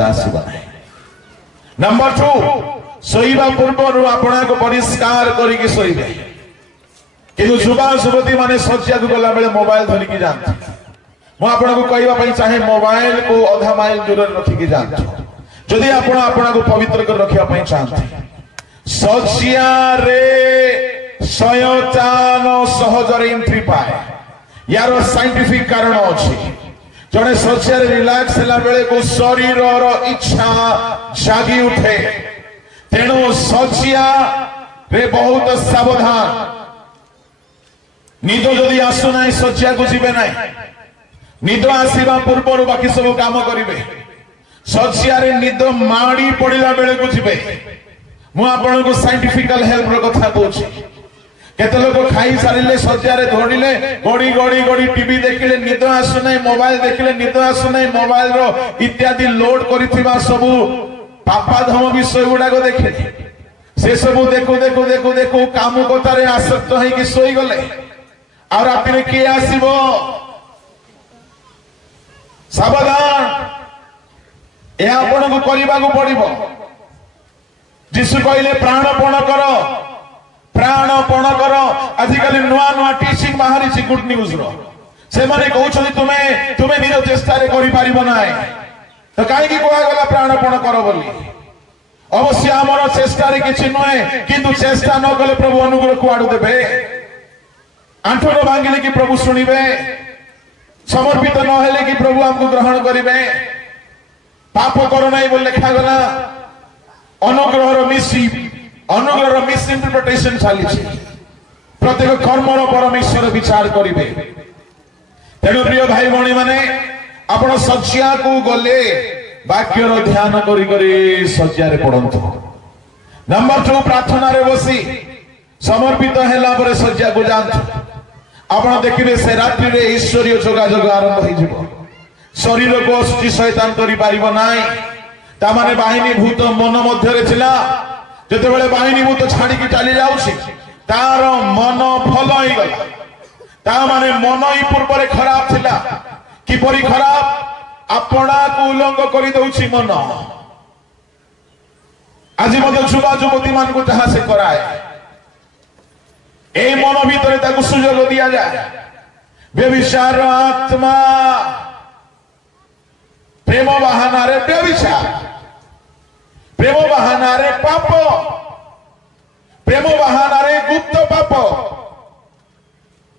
मजा आसीबा नंबर 2 सोईबा पूर्व आपण को परिष्कार करिक सोईबे किंतु युवा युवती माने शज्या को गला बेले मोबाइल धरिकी जाते मु आपण को कहबा पई चाहे मोबाइल को आधा माइल दूर रखिकी जाते जदि आपण को पवित्र कर रखिया पई चाहते शज्या रे शयतान सहजरे एंट्री पाए यार साइंटिफिक कारण अछि जने शज्या रे रिलैक्स होला बेले को शरीर रो इच्छा जागी उठे तेणु शज्या रे बहुत सावधान निद जदि आसु ना शज्या को जीवे ना निद आसीबा पूर्व बाकी सब काम करिवे शज्या रे निद माड़ी पड़िला बेले को जीवे मु आपण को साइंटिफिकल हेल्प रो कथा कहूची केते लोग खाई सारिले शज्या रे धोडिले गड़ी गड़ी गड़ी टीवी देखिले निद आसु ना मोबाइल देखिले निद आसु ना मोबाइल रो इत्यादि लोड करिथिबा सब पापा धम विषय गुडा को देखिले से सब देखो देखो देखो देखो काम कतारे आसक्त है कि सोई गले और राति किए आसीबो सावधान ए आपण को करबा को पड़िबो जिसु कहले प्राणपण कर आजिकल नुआ नुआ टीचिंग बाहरी गुड न्यूज रो से माने कहउछथि तुमे निज चेष्टा रे करि पारिबो नाय तो काहे की कोआ गला प्राणपण कर बोली अवश्य हमर चेष्टा रे किछि नय किंतु चेष्टा न कले प्रभु अनुग्रह कुआडू देबे आंठो भांगिले कि प्रभु सुनिबे समर्पित न हेले कि प्रभु हमको ग्रहण करिबे पाप करो नहीं बोल लिखा गला अनुग्रह मिस इंटरप्रिटेशन चली प्रत्येक कर्मर परमेश्वर विचार करिबे तेणु प्रिय भाई भौणी माने आपण शज्या को गले वाक्यर ध्यान करी करी शज्या रे पड़ंतु नंबर 2 प्रार्थना रे बसी समर्पित हेला परे शज्या को जानतु आपण देखिबे से रात्रि रे ईश्वरीय जोगाजोग आरंभ होई जिवो शरीर को अशुचि शैतान करि पारिबो नाई ता माने बाहिनी भूत मन मध्य रे थिला जते बेले बाहिनी भूत छाडी की चली जाउछि तार मन फल होई गला ता माने मन ही पूर्व रे खराब थिला कि परि खराब अपना को उल्लंघन करि दउछि मन आज मते युवा युवती मान को जहां से कराए ए मन भीतर ताकू सुयोग दिया जाए व्यभिचार आत्मा प्रेम बहाना रे व्यभिचार प्रेम बहाना रे पाप प्रेम बहाना रे गुप्त पाप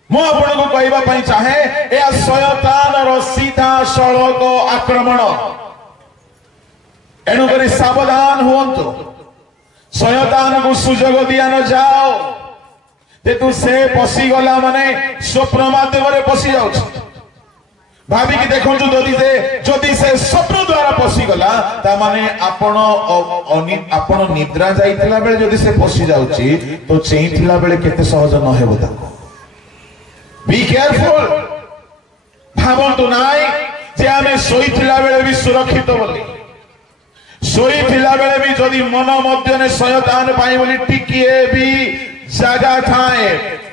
मु आपण को कहबा पई चाहे ए शयतान रो सीधा सड़क आक्रमण एनु करी सावधान हुंतु शयतान को सुयोग दिया न जाओ ते तू से पसी गला माने स्वप्न माध्यम रे पसी जाउछ भाभी की देखो जदि से स्वप्न द्वारा पसी गला ता माने आपण निद्रा जाइतला बेले जदि से पसी जाउची तो चेइतला बेले केते सहज न हेबो ताको बी केयरफुल भावंतु नाई जे आमे सोइतला बेले भी सुरक्षित बोली सोइतला बेले भी जदि मन मध्य ने शयतान पाई बोली टिकिए भी जगह थाए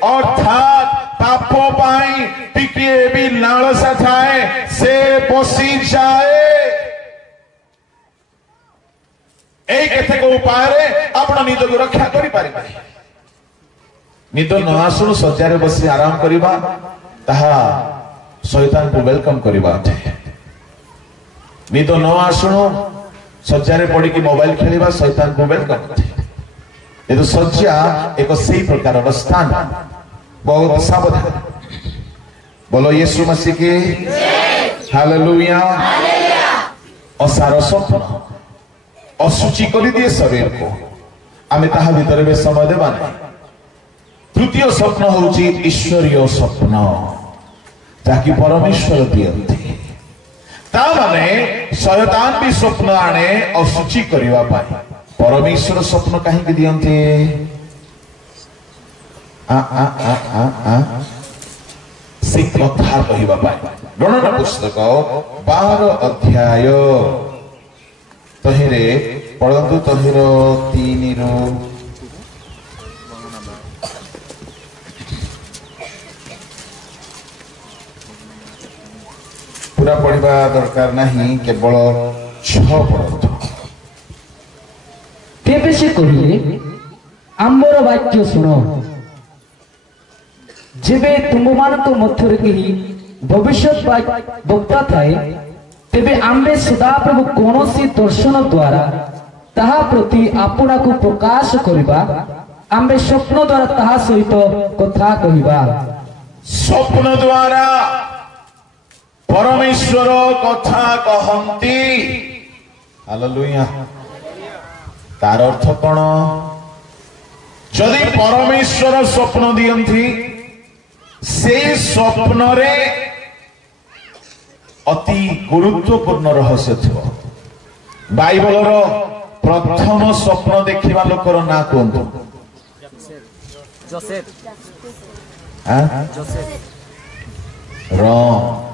अर्थात पापो पाई टिकिए भी लालसा थाए से पसी जाए एक केतेक उपाय रे आपण निज को रक्षा करि पारिबे निद न आसुनु सज्जा रे बसी आराम करिबा ताहा शैतान को वेलकम करिबा निद न आसुनु सज्जा रे पड़ी कि मोबाइल खेलिबा शैतान को वेलकम ये तो सज्जा एक सही प्रकार स्थान बहुत सावधान बोलो यीशु मसीह की हालेलुया असार स्वप्न अशुचि कर दिए शरीर को आमे ताहा भीतर में समय देबा तृतीय स्वप्न होउची ईश्वरीय स्वप्न ताकि परमेश्वर दियंती ता माने शयतान भी स्वप्न आने अशुचि करिवा पाई परमेश्वर स्वप्न कहीं के दियंते से कथा कहिबा पाई गणना पुस्तक 12 अध्याय तहिरे पढ़ंतु तहिर 3 रो पूरा पढ़िबा दरकार नहीं केवल 6 ପଢନ୍ତୁ। तेबे से कहिले आम्बर वाक्य शुण जेबे तुममान मध्य कहीं भविष्य वक्ता थाए तेबे आम्बे सदाप्रभु कौन दर्शन द्वारा ताहा प्रति आपना को प्रकाश करिबा आम्बे स्वप्न द्वारा ताहा सहित कथा कहिबा। स्वप्न द्वारा परमेश्वर कथा कहंती। हालेलुया। तार अर्थ कौन? जदि परमेश्वर स्वप्न दियंती से स्वप्न रे अति गुरुत्वपूर्ण रहस्य थिबो। बाइबल रो प्रथम स्वप्न देखिबा लोकर ना कोंतो जोसेफ हां जोसेफ रॉन्ग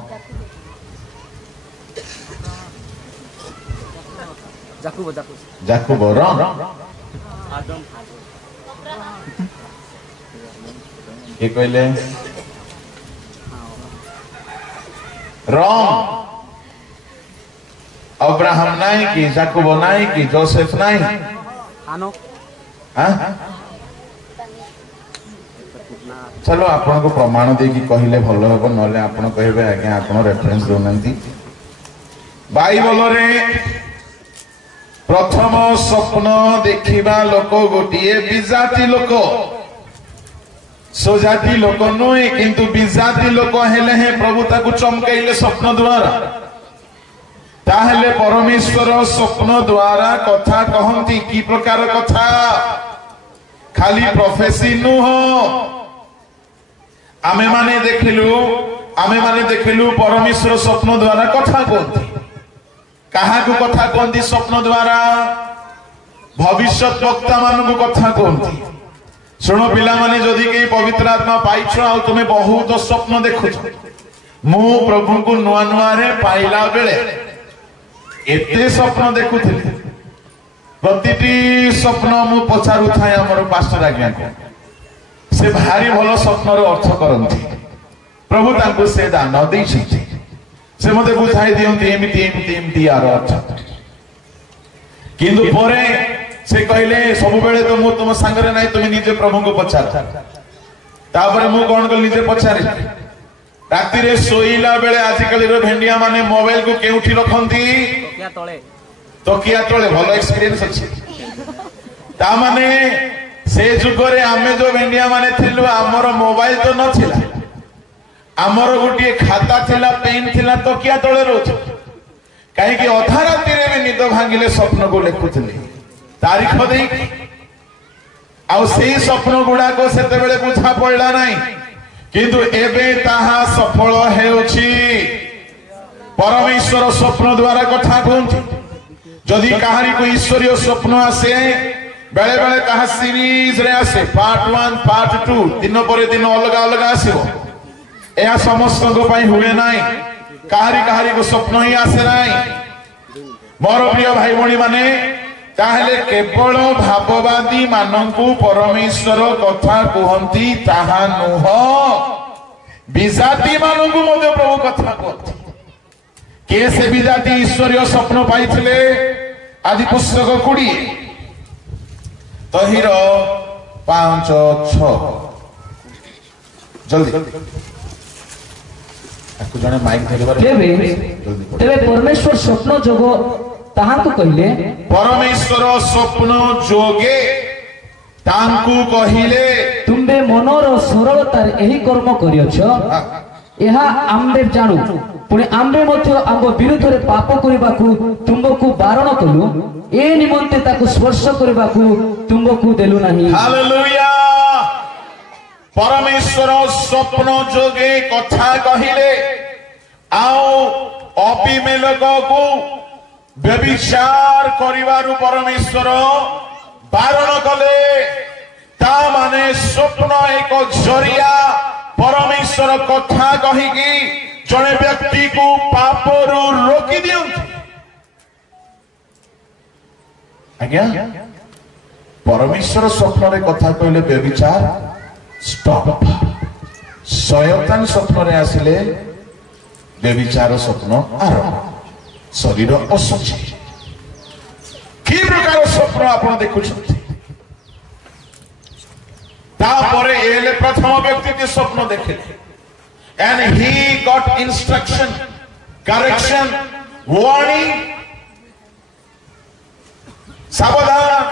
जाकुब रॉन्ग आदम ये कहले रॉन्ग। अब्राहम नहीं कि जाकुब नहीं कि जोसेफ नहीं आनो हाँ? चलो आपन को प्रमाण दे कि कहले भलो हो नले आपन कहबे आज्ञा आपन रेफरेंस दोनंती। बाइबल रे प्रथम स्वप्न देखिबा लोक गोटिए बिजाति लोक सोजाति लोक नुहे किंतु बिजाति लोक हेले हैं प्रभु ताकु चमकाइले स्वप्न द्वारा। ताहले परमेश्वर स्वप्न द्वारा कथा कहंती। की प्रकार कथा? खाली प्रोफेसी नुह। आमे माने देखिलु परमेश्वर स्वप्न द्वारा कथा कहंती। कहा को कथा कहंती? स्वप्न द्वारा भविष्यत वक्ता मान को कथा कहंती। सुनो पिला माने जदि के पवित्र आत्मा पाइछ आ तुमे बहुत स्वप्न देखुछ। मु प्रभु को नुआ नुआ रे पाइला बेले एते स्वप्न देखुथिली। प्रतिटी स्वप्न मु पचारु थाए हमर पास्टर आज्ञा को से भारी भलो स्वप्न रो अर्थ करंती। प्रभु तांको से दान दैछथि। से मते बुझाई दियंती एमिति यार अर्थ। किंतु परे से कहले सब बेले तो मु तुम संगरे नाही तुम निजे प्रभु को पचार। तापरे मु कोन कल निजे पचारे राति रे सोइला बेले आजिकली रो भेंडिया माने मोबाइल को केउठी रखंती तकिया तळे भलो एक्सपीरियंस अछि। ता माने से जुगरे आमे जो भेंडिया माने थिलु हमर मोबाइल तो नथिला। हमर गुटिए खाता थिला पेन थिला तकिया तळे रोज काहे कि अधा राति रे भी निद भांगिले स्वप्न को लेखुथली तारीख देई आ सेही स्वप्न गुडा को सेते बेले बुझा पड़ला नाही। किंतु एबे ताहा सफल हेउछि। परमेश्वर स्वप्न द्वारा कथा कहंती। जदि कहारी को ईश्वरीय स्वप्न आसे बेले बेले कहा सीरीज रे आसे पार्ट 1 पार्ट 2 दिन पर दिन अलग अलग आसीबो। एहा समस्त को पई हुए नाही। कहारी को स्वप्न ही आसे नाही। मोर प्रिय भाई भणी माने ताहले केवल भाववादी मानंकु परमेश्वर कथा कहंती ताहा नुह। बिजाति मानंकु मध्य प्रभु कथा कहंती। के से बिजाति ईश्वरीय स्वप्न पाइथिले आदि पुस्तक 20 तहिर 5-6 जल्दी आपको जने माइक धरिबार तेबे परमेश्वर स्वप्न जोगो ताहांकु कहिले। परमेश्वर स्वप्न जोगे तांकु कहिले तुमबे मनोर सरलतार एही कर्म करियछ। एहा आम्बे जानु पुणे आम्बे मध्य आम विरुद्ध रे पाप करिबाकू तुमको बारण कलु। ए निमंते ताकु स्पर्श करिबाकू तुमको देलु नाही। हालेलुया। परमेश्वर स्वप्न जोगे कथा कहिले आओ अभिमेलक को व्यभिचार करिवारु परमेश्वर बारण कले। ता माने स्वप्न एक जरिया परमेश्वर कथा कहिकी जने व्यक्ति को पापरु रोकी दियंती। आज्ञा परमेश्वर स्वप्न रे कथा कहले व्यभिचार स्टॉप। शयतान स्वप्न रे आसिले व्यभिचार स्वप्न आरंभ। शरीर असुचि प्रकार स्वप्न आपण देखुछंती तापरे एले प्रथम व्यक्ति के स्वप्न देखे and he got instruction correction warning सावधान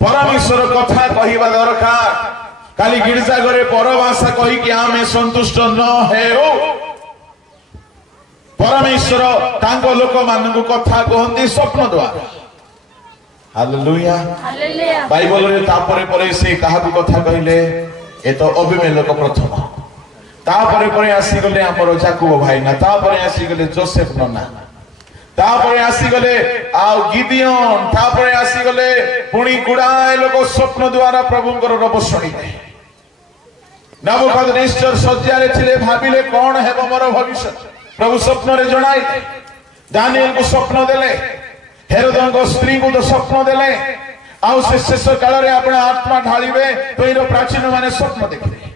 परमेश्वर कथा कहिबा दरकार काली गिरजा घरे परभाषा कही कि आमे संतुष्ट न हेउ परमेश्वर तांको लोक मानकु कथा कहंती स्वप्न द्वारा हालेलुया हालेलुया बाइबल रे तापरे परे से काहाकु कथा कहिले ए तो अभिमेलक प्रथम तापरे परे आसी गले हमर जाकुब भाई ना तापरे आसी गले जोसेफ नना तापरे आसी गले आ गिदियन तापरे आसी गले पुणी गुडाए लोक स्वप्न द्वारा प्रभुंकर रब शुणिले नबुकदनेस्तर सज्जारे थिले भाबिले कोन हेबो मोर भविष्य प्रभु स्वप्न रे जणाइले दानिएल को स्वप्न देले हेरोदଙ୍କ स्त्री को तो स्वप्न देले आउ से शेष काल रे अपना आत्मा ढालिबे तो एरो प्राचीन माने स्वप्न देखले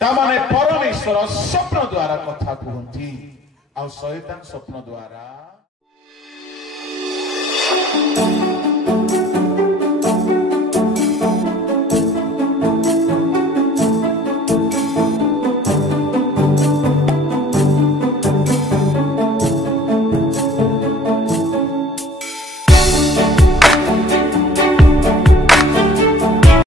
ता माने परमेश्वर स्वप्न द्वारा कथा कहंती आउ शैतान स्वप्न द्वारा